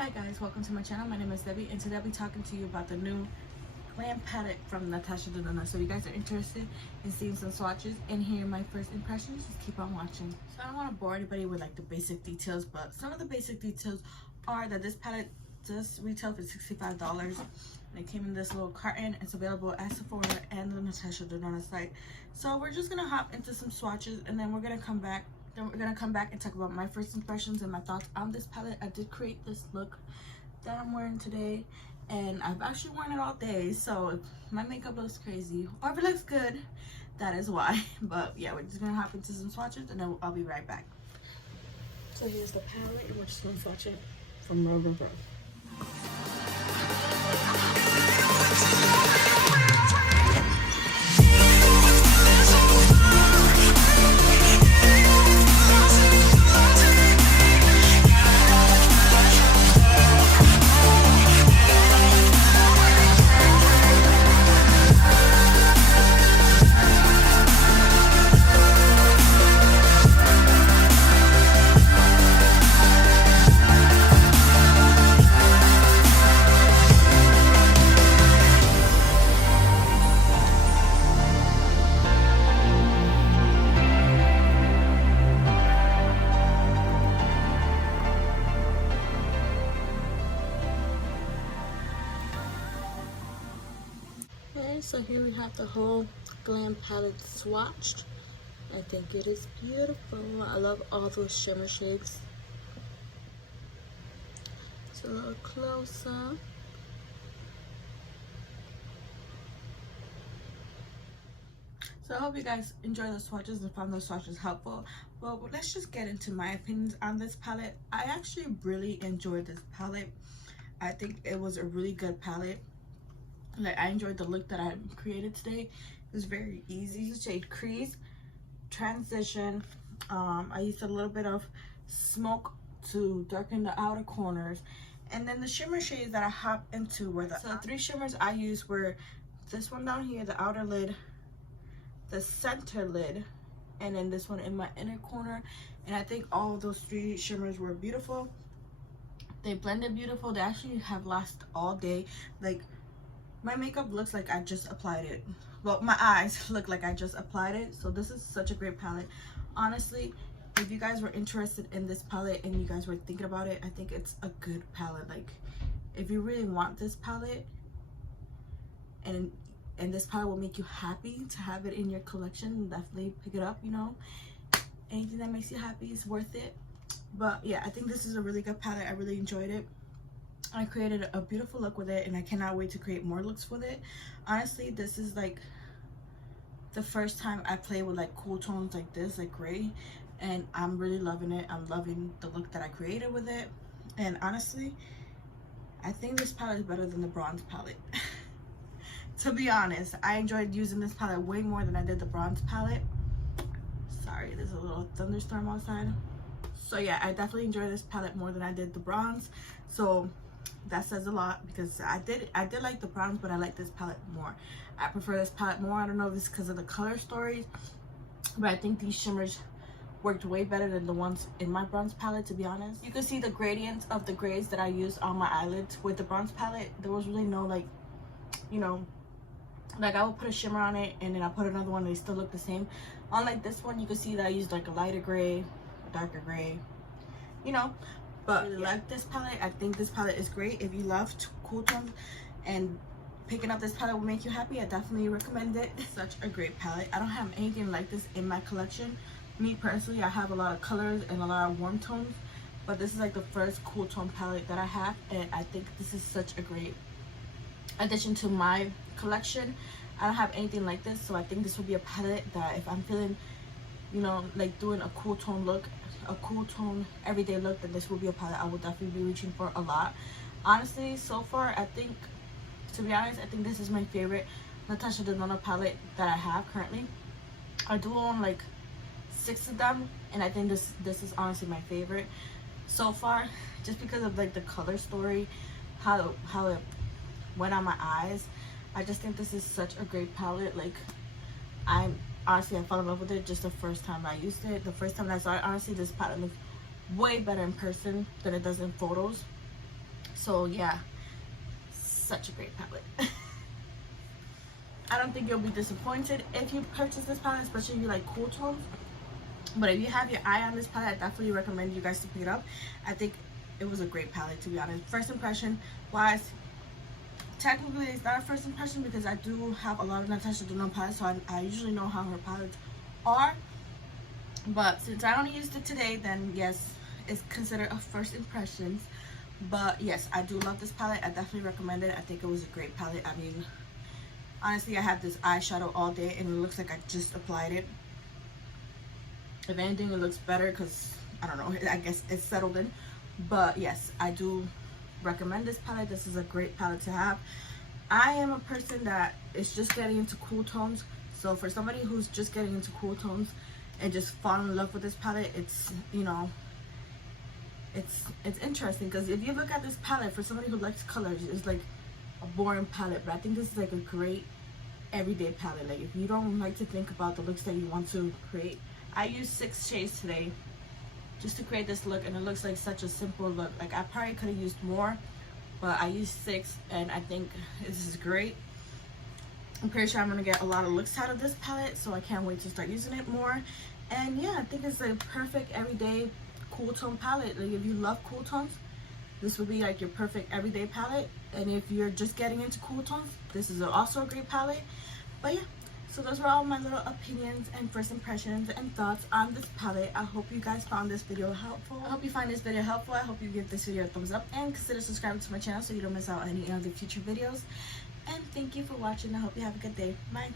Hi guys, welcome to my channel. My name is Debbie and today I'll be talking to you about the new Glam Palette from Natasha Denona. So if you guys are interested in seeing some swatches and hearing my first impressions, just keep on watching. So I don't want to bore anybody with like the basic details, but some of the basic details are that this palette does retail for $65 and it came in this little carton. It's available at Sephora and the Natasha Denona site. So we're just gonna hop into some swatches and then we're gonna come back and talk about my first impressions and my thoughts on this palette. I did create this look that I'm wearing today and I've actually worn it all day, so if my makeup looks crazy or if it looks good, that is why. But yeah, we're just gonna hop into some swatches and then I'll be right back. So here's the palette and we're just gonna swatch it from row to row. So here we have the whole Glam Palette swatched. I think it is beautiful. I love all those shimmer shades. It's a little closer. So I hope you guys enjoy the swatches and found those swatches helpful. Well, let's just get into my opinions on this palette. I actually really enjoyed this palette. I think it was a really good palette. Like, I enjoyed the look that I created today. It was very easy. Shade Crease, Transition. I used a little bit of smoke to darken the outer corners. And then the shimmer shades that I hopped into were the three shimmers I used were this one down here, the outer lid, the center lid, and then this one in my inner corner. And I think all of those three shimmers were beautiful. They blended beautiful. They actually have lasted all day. Like, my makeup looks like I just applied it. Well, my eyes look like I just applied it. So this is such a great palette. Honestly, if you guys were interested in this palette and you guys were thinking about it, I think it's a good palette. Like, if you really want this palette and this palette will make you happy to have it in your collection, definitely pick it up. You know, anything that makes you happy is worth it. But yeah, I think this is a really good palette. I really enjoyed it. I created a beautiful look with it and I cannot wait to create more looks with it. Honestly, this is like the first time I play with like cool tones like this, like gray, and I'm really loving it. I'm loving the look that I created with it. And honestly, I think this palette is better than the bronze palette. To be honest, I enjoyed using this palette way more than I did the bronze palette. Sorry, there's a little thunderstorm outside. So yeah, I definitely enjoyed this palette more than I did the bronze. So that says a lot because I did like the bronze, but I like this palette more. I prefer this palette more. I don't know if it's because of the color stories, but I think these shimmers worked way better than the ones in my bronze palette, to be honest. You can see the gradients of the grays that I used on my eyelids with the bronze palette. There was really no, like, you know, like I would put a shimmer on it and then I put another one and they still look the same. Unlike this one, you can see that I used like a lighter gray, a darker gray, you know. But I really like this palette. I think this palette is great. If you love cool tones and picking up this palette will make you happy, I definitely recommend it. It's such a great palette. I don't have anything like this in my collection. Me personally, I have a lot of colors and a lot of warm tones, but this is like the first cool tone palette that I have, and I think this is such a great addition to my collection. I don't have anything like this, so I think this will be a palette that if I'm feeling, you know, like doing a cool tone look, a cool tone everyday look, then this will be a palette I will definitely be reaching for a lot. Honestly, so far, I think, to be honest, I think this is my favorite Natasha Denona palette that I have currently. I do own like 6 of them, and I think this is honestly my favorite so far, just because of like the color story, how it went on my eyes. I just think this is such a great palette. Like, honestly, I fell in love with it just the first time I used it. The first time I saw it, honestly, this palette looks way better in person than it does in photos. So yeah, such a great palette. I don't think you'll be disappointed if you purchase this palette, especially if you like cool tones. But if you have your eye on this palette, I definitely recommend you guys to pick it up. I think it was a great palette, to be honest. First impression wise, technically it's not a first impression because I do have a lot of Natasha Denona palettes, so I usually know how her palettes are. But since I only used it today, then yes, it's considered a first impressions. But yes, I do love this palette. I definitely recommend it. I think it was a great palette. I mean, honestly, I had this eyeshadow all day and it looks like I just applied it. If anything, it looks better because, I don't know, I guess it's settled in. But yes, I do recommend this palette. This is a great palette to have. I am a person that is just getting into cool tones. So for somebody who's just getting into cool tones and just fall in love with this palette, it's, you know, it's interesting. Because if you look at this palette, for somebody who likes colors, it's like a boring palette. But I think this is like a great everyday palette. Like if you don't like to think about the looks that you want to create. I used 6 shades today just to create this look, and it looks like such a simple look. Like I probably could have used more, but I used 6 and I think this is great. I'm pretty sure I'm gonna get a lot of looks out of this palette, so I can't wait to start using it more. And yeah, I think it's a perfect everyday cool tone palette. Like if you love cool tones, this would be like your perfect everyday palette. And if you're just getting into cool tones, this is also a great palette. But yeah, so those were all my little opinions and first impressions and thoughts on this palette. I hope you guys found this video helpful. I hope you find this video helpful. I hope you give this video a thumbs up and consider subscribing to my channel so you don't miss out on any other future videos. And thank you for watching. I hope you have a good day. Bye.